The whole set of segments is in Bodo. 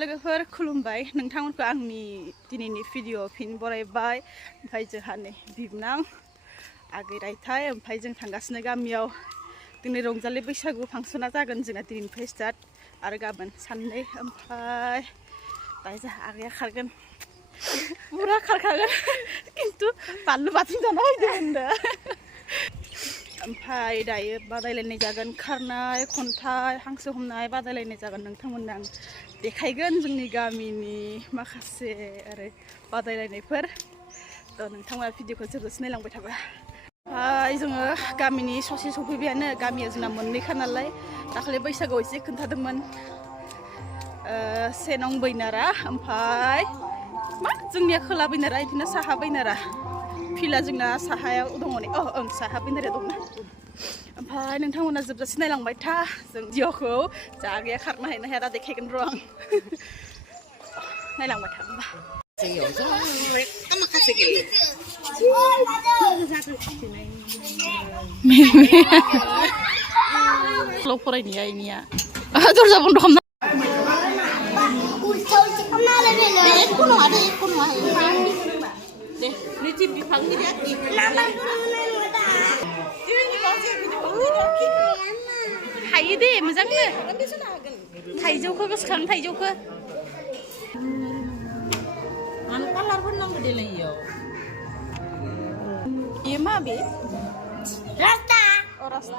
लोगोफोर खुलुमबाय नोंथांमोनखौ आंनि दिनैनि भिडिअ फिन बरायबाय ओमफ्राय जोंहा नै बिबनां आगै रायथाय ओमफ्राय जों थांगासिनो गामियाव दिनै रंजालि बैसागु फांसना जागोन जोंना दिनैनिफ्राय स्टार्ट आरो गाबोन साननै ओमफ्राय दायो जोंहा आगैया खारगोन बुरा खारखागोन खिन्थु बानलु बाथोन जाना फैदों ओमफ्राय दायो बादायलायनाय जागोन खारनाय खन्थाइ हांसो हमनाय बादायलायनाय जागोन नोंथांमोननो आं देखायगोन जोंनि गामिनि माखासे आरो बादायलायनायफोर नोंथांमोना भिडिअखौ जोबजासिम नायलांबाय थाबा ओमफ्राय जोङो गामिनि ससे सफैबायानो गामिया जोंना मोननैखा नालाय दाखालि बैसागुआव एसे खोन्थादोंमोन से नं बैनारा ओमफ्राय मा जोंनिया खोला बैनारा बिदिनो साहा बैनारा फिला जोंना साहायाव दङ नै ओं साहा बैनारा दंना ओमफ्राय नोंथांमोना जोबजासिम नायलांबाय था जों भिडिअखौ जागाया खारनो हायो ना हाया दा देखायगोन र' आं नायलांबाय था होमबा फरायनाया इनिया दरजा बन्द खालामना हायो दे मोजांनो थाइजौखौ गोसोखां थाइजौखौ आं कालारफोर नांगौ देलाय इयो मा बे रास्ता अ रास्ता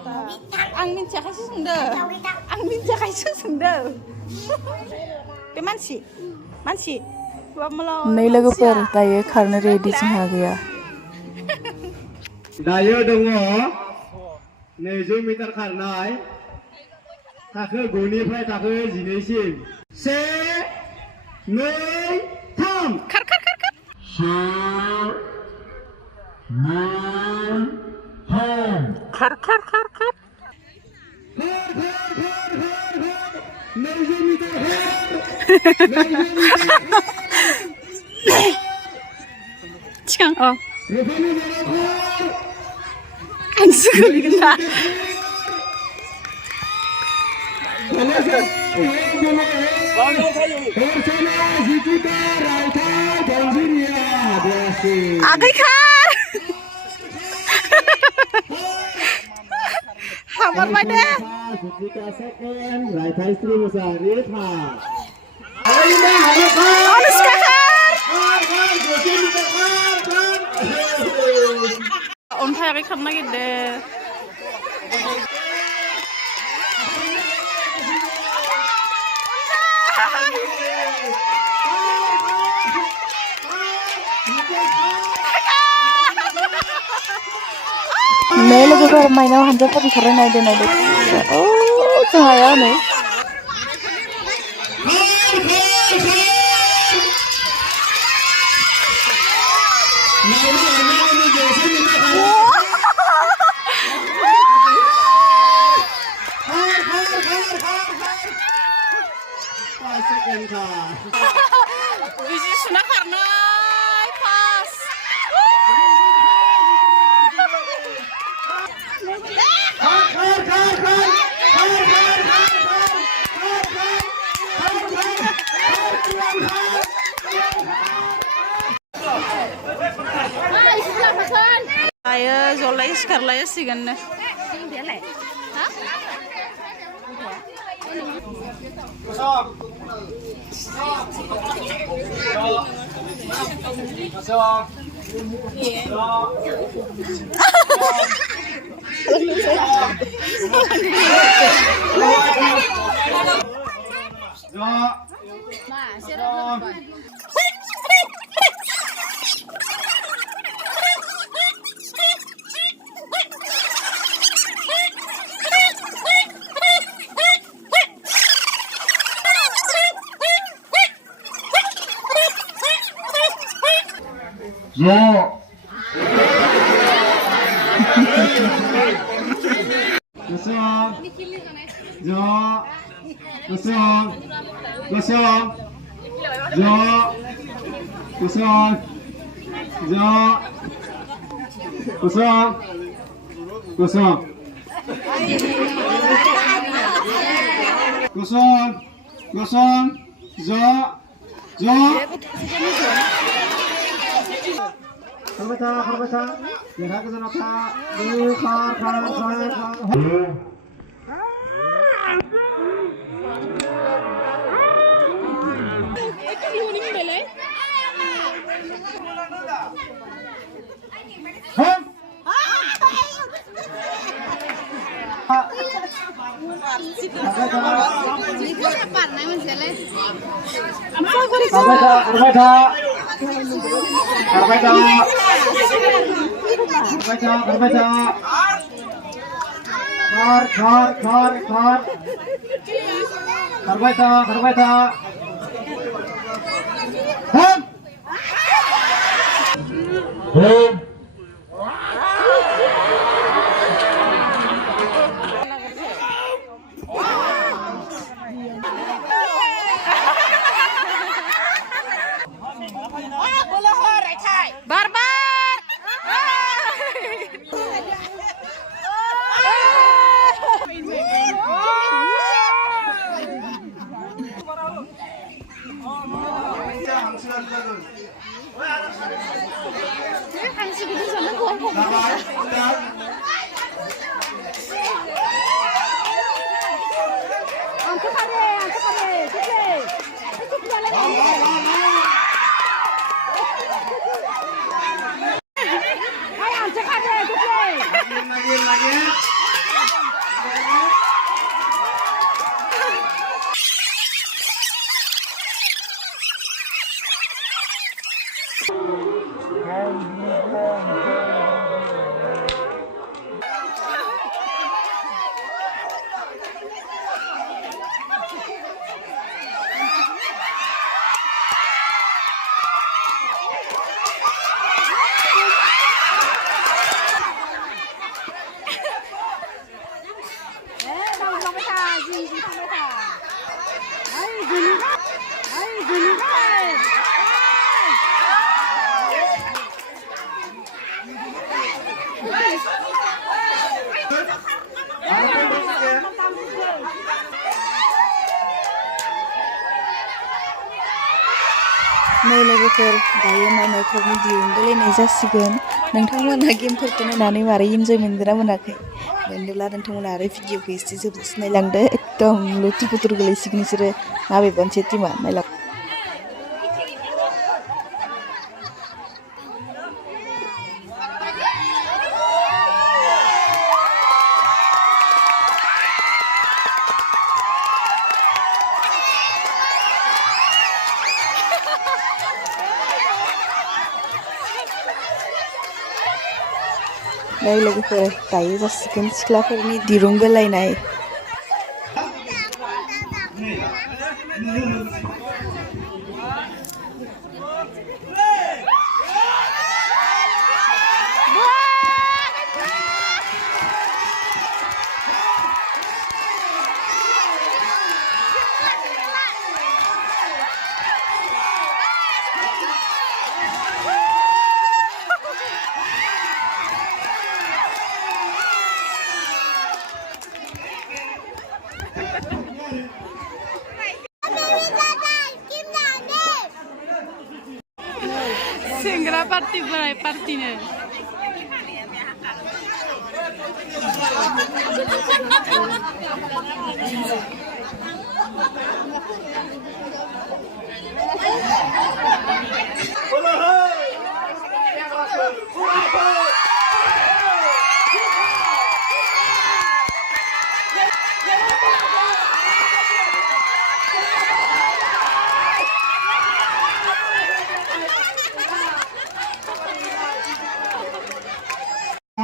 आं मिन्थियाखायसो सोंदों बे मानसि नै लोगोफोर दायो खारनो रेडि जोंहा गैया दायो दङ 200 मिटार खारनाय थाखो 5 निफ्राय थाखो 12 सिम 1 2 3 खार 1 2 3 200 मिटार सिगां आंसो गोलैगोन ना आगै खार हामरबाय दे अन्थाइ आगै खारनो नागिरदों नै लोगोफोर माइनाव हानजाफोर ओंखारनाय नायदो जोंहाया नै बिजि सुना खारनाय पास दायो जलाय सिखारलायसिगोननो Go ज कुसुम ज कुसुम कुसुम कुसुम कुसुम ज ज खरबाय था देरहा गोजानाव था खार नै लोगोफोर दायो माइनाव खरनि दिरुं गेलेनाय जासिगोन नोंथांमोनहा गेमफोरखौ नायनानै मारै इन्जय मोनगोना मोनाखै मोनोब्ला नोंथांमोना आरो भिडिअखौ एसे जोबजासे नायलांदो एकदम लुथुर पुथुर गोलैसिगोन बिसोरो माबेबा मोनसे टिमा नायलां नै लोगोफोर दायो जासिगोन सिख्लाफोरनि दिरुं बोलायनाय सेंग्रा पार्टी बोराय पार्टीनो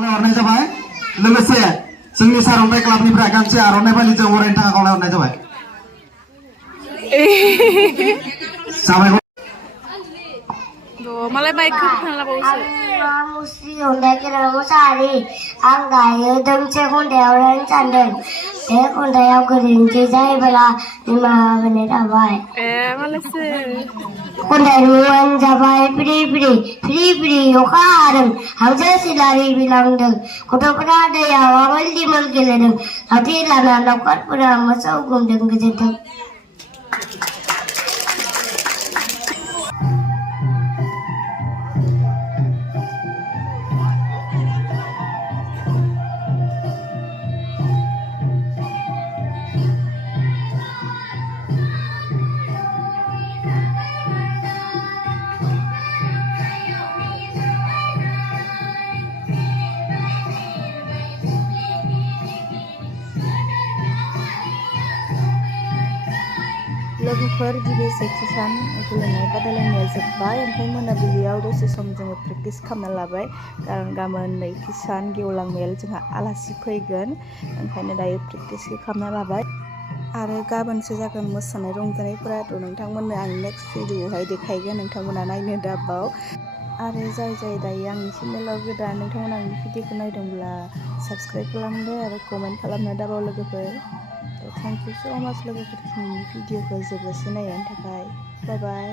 हरनाय जाबाय लोगोसे जोंनि सारअन्थाइ क्लाबनिफ्राय गांसे आर'नाइ फालि जों अरायनि थाखाय खावलाय हरनाय जाबाय साबायखर मालाय माइकखौ खोनालाबावोसो मुस्रि खन्थाइ गोनां मोसाहारि आं दायो दोंसे खन्थाइयाव रायनो सानदों बे खन्थाइयाव गोरोन्थि जायोब्ला निमाहा बिनाय थाबाय मालायसो खन्थाइनि मुङानो जाबाय फ्रि फ्रि फ्रि फ्रि अखा हादों हांसो सिलारि बिलांदों गथ'फोरा दैयाव आमोल दिमोल गेलेदों लावथि लाना लावखारफोरा मोसौ गुमदों गोजोनथों लोगोफोर गिबि सेथि सान गेलेनाय बादायलायनाया जोब्बाय ओमफ्राय मोनाबिलियाव दसे सम जोङो प्रेक्टिस खालामना लाबाय खारन गाबोन नैथि सान गेवलां मेल जोंहा आलासि फैगोन ओंखायनो दायो प्रेक्टिसखौ खालामना लाबाय आरो गाबोनसो जागोन मोसानाय रंजानायफोराथ' नोंथांमोननो आं नेक्स्ट भिडिअ'आवहाय देखायगोन नोंथांमोना नायनो दाबाव आरो जाय दायो आंनि चेनेलाव गोदान नोंथांमोना आंनि भिडिअ'खौ नायदोंब्ला साबस्क्राइब खालामदो आरो कमेन्ट खालामनो दाबाव लोगोफोर थेंक इउ स' माच लोगोफोर दिनैनि भिडिअ'खौ जोबजासे नायनायनि थाखाय बाय बाय